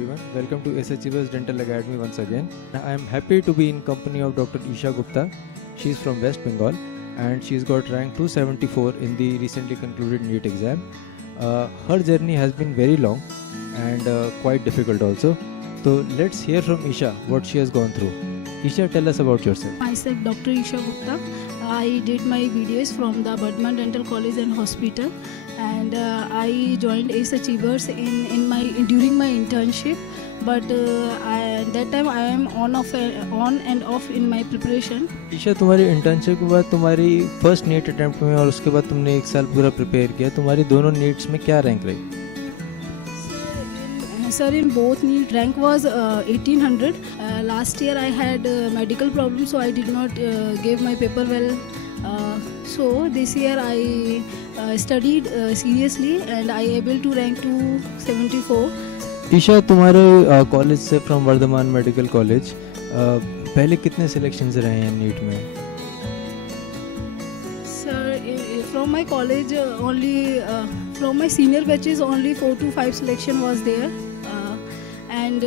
everyone. Welcome to SHEVS Dental Academy once again. I am happy to be in company of Dr. Isha Gupta. She is from West Bengal and she's got rank 274 in the recently concluded NEET exam. Her journey has been very long and quite difficult also. So let's hear from Isha what she has gone through. Isha, tell us about yourself. Myself, Dr. Isha Gupta. I did my BDS from the Burdman Dental College and Hospital, and I joined ACE Achievers during my internship. But that time I am on and off in my preparation. Isha, तुम्हारी internship के बाद तुम्हारी first NEET attempt में और उसके बाद तुमने एक साल पूरा प्रिपेयर किया, तुम्हारी दोनों नीट्स में क्या रैंक रही? Sir, in both NEET rank was 1800. Last year I had medical problems, so I did not give my paper well. So this year I studied seriously and I able to rank 274. Isha, तुम्हारे college से from Varthaman medical college पहले कितने selections रहे हैं NEET में? Sir, from my college only from my senior batches only 4 to 5 selection was there, and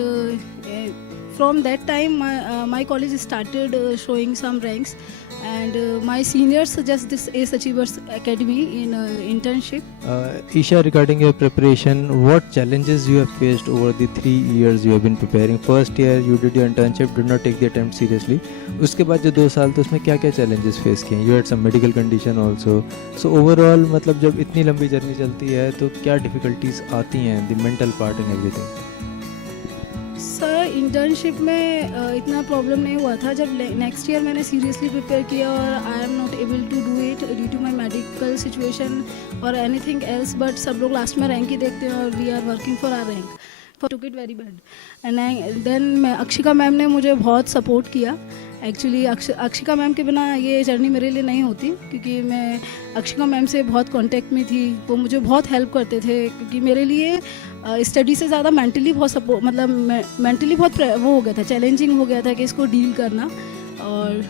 from that time my college started showing some ranks, and my seniors suggest this ACE Achievers Academy in internship. Isha, regarding your preparation, what challenges you have faced over the 3 years you have been preparing? First year you did your internship, did not take the attempt seriously. उसके बाद जो 2 साल तो उसमें क्या क्या challenges face किए? You had some medical condition also. So overall मतलब जब इतनी लंबी जर्नी चलती है तो क्या difficulties आती हैं, the mental part and everything? सर, इंटर्नशिप में इतना प्रॉब्लम नहीं हुआ था. जब नेक्स्ट ईयर मैंने सीरियसली प्रिपेयर किया और I am not able to do it due to my medical situation और एनीथिंग एल्स, बट सब लोग लास्ट में रैंक ही देखते हैं और we are working for our rank. Took it very bad and then Akshika ma'am ने मुझे बहुत सपोर्ट किया. एक्चुअली अक्षिका मैम के बिना ये जर्नी मेरे लिए नहीं होती, क्योंकि मैं अक्षिका मैम से बहुत कांटेक्ट में थी. वो मुझे बहुत हेल्प करते थे, क्योंकि मेरे लिए स्टडी से ज़्यादा मेंटली बहुत सपोर्ट, मतलब मेंटली बहुत वो हो गया था, चैलेंजिंग हो गया था कि इसको डील करना. और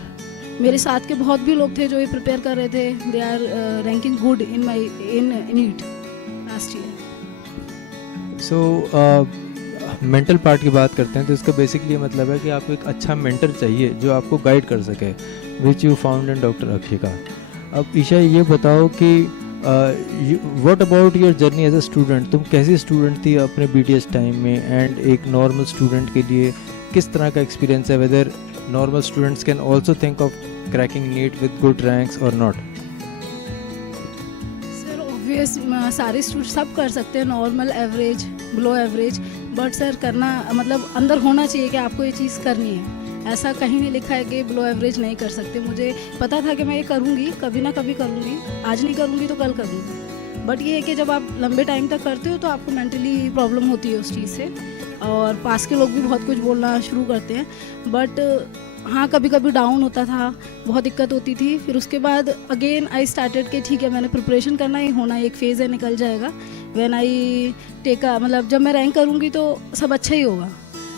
मेरे साथ के बहुत भी लोग थे जो ये प्रिपेयर कर रहे थे. They are ranking good in NEET last year. So mental part की बात करते हैं तो इसका बेसिकली मतलब है कि आपको एक अच्छा मेंटर चाहिए जो आपको गाइड कर सके, which you found in doctor Akshika. अब ईशा, ये बताओ कि what about your journey as a student? तुम कैसी स्टूडेंट थी अपने BDS टाइम में, एंड एक नॉर्मल स्टूडेंट के लिए किस तरह का एक्सपीरियंस है? Whether normal students can also think of cracking NEET with good ranks और नॉट? सर, ऑब्वियस सारे स्टूडेंट सब कर सकते हैं, normal, average, below average, but sir करना मतलब अंदर होना चाहिए कि आपको ये चीज़ करनी है. ऐसा कहीं नहीं लिखा है कि बिलो एवरेज नहीं कर सकते. मुझे पता था कि मैं ये करूँगी, कभी ना कभी करूँगी. आज नहीं करूँगी तो कल करूँगी. बट ये है कि जब आप लंबे टाइम तक करते हो तो आपको मेंटली प्रॉब्लम होती है उस चीज़ से, और पास के लोग भी बहुत कुछ बोलना शुरू करते हैं. बट हाँ, कभी कभी डाउन होता था, बहुत दिक्कत होती थी. फिर उसके बाद अगेन आई स्टार्टेड कि ठीक है, मैंने प्रिपरेशन करना ही होना, एक फेज़ है, निकल जाएगा. व्हेन आई टेका, मतलब जब मैं रैंक करूँगी तो सब अच्छा ही होगा.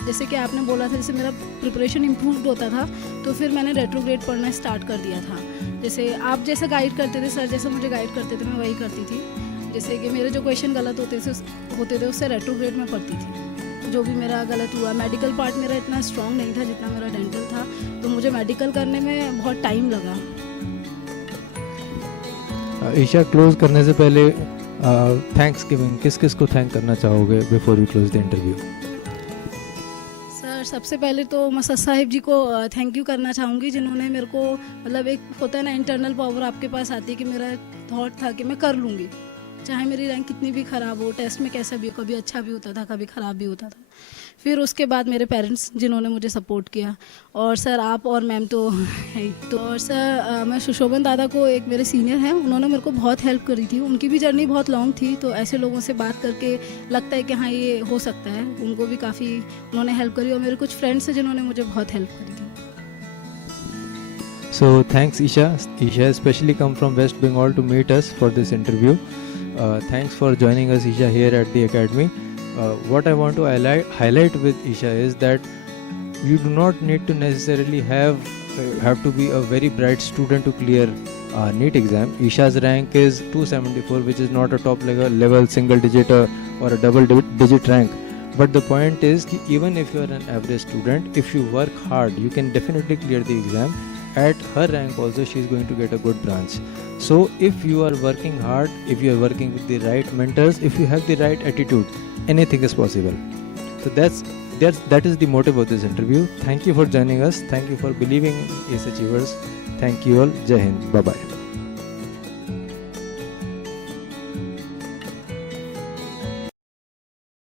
जैसे कि आपने बोला था, जैसे मेरा प्रिपरेशन इम्प्रूव्ड होता था तो फिर मैंने रेट्रोग्रेड पढ़ना स्टार्ट कर दिया था. जैसे आप जैसे गाइड करते थे सर, जैसे मुझे गाइड करते थे मैं वही करती थी. जैसे कि मेरे जो क्वेश्चन गलत होते थे उससे रेट्रोग्रेड में पढ़ती थी. जो भी मेरा गलत हुआ, मेडिकल पार्ट मेरा इतना स्ट्रॉन्ग नहीं था जितना मेरा डेंटल था, तो मुझे मेडिकल करने में बहुत टाइम लगा. ईशा, क्लोज करने से पहले थैंक्स गिविंग, किस किस को थैंक करना चाहोगे before you close the interview? Sir, सबसे पहले तो मैं सर साहिब जी को थैंक यू करना चाहूँगी, जिन्होंने मेरे को, मतलब एक होता है ना इंटरनल पावर आपके पास आती है कि मेरा थॉट था कि मैं कर लूँगी, चाहे मेरी रैंक कितनी भी ख़राब हो, टेस्ट में कैसा भी हो, कभी अच्छा भी होता था, कभी ख़राब भी होता था. फिर उसके बाद मेरे पेरेंट्स जिन्होंने मुझे सपोर्ट किया, और सर आप और मैम तो है. तो और सर मैं सुशोभन दादा को, एक मेरे सीनियर हैं, उन्होंने मेरे को बहुत हेल्प करी थी. उनकी भी जर्नी बहुत लॉन्ग थी, तो ऐसे लोगों से बात करके लगता है कि हाँ ये हो सकता है. उनको भी काफ़ी उन्होंने हेल्प करी, और मेरे कुछ फ्रेंड्स हैं जिन्होंने मुझे बहुत हेल्प करी थी. So thanks Isha. Isha has specially come from West Bengal to meet us for this interview. Thanks for joining us, Isha, here at the academy. What I want to highlight with Isha is that you do not need to necessarily have to be a very bright student to clear NEET exam. Isha's rank is 274, which is not a top level single digit or a double digit rank. But the point is कि even if you are an average student, if you work hard, you can definitely clear the exam. At her rank also, she is going to get a good branch. So if you are working hard, if you are working with the right mentors, if you have the right attitude, anything is possible. So that is the motive of this interview. Thank you for joining us. Thank you for believing in Ace Achievers. Thank you all. Jai Hind. Bye bye.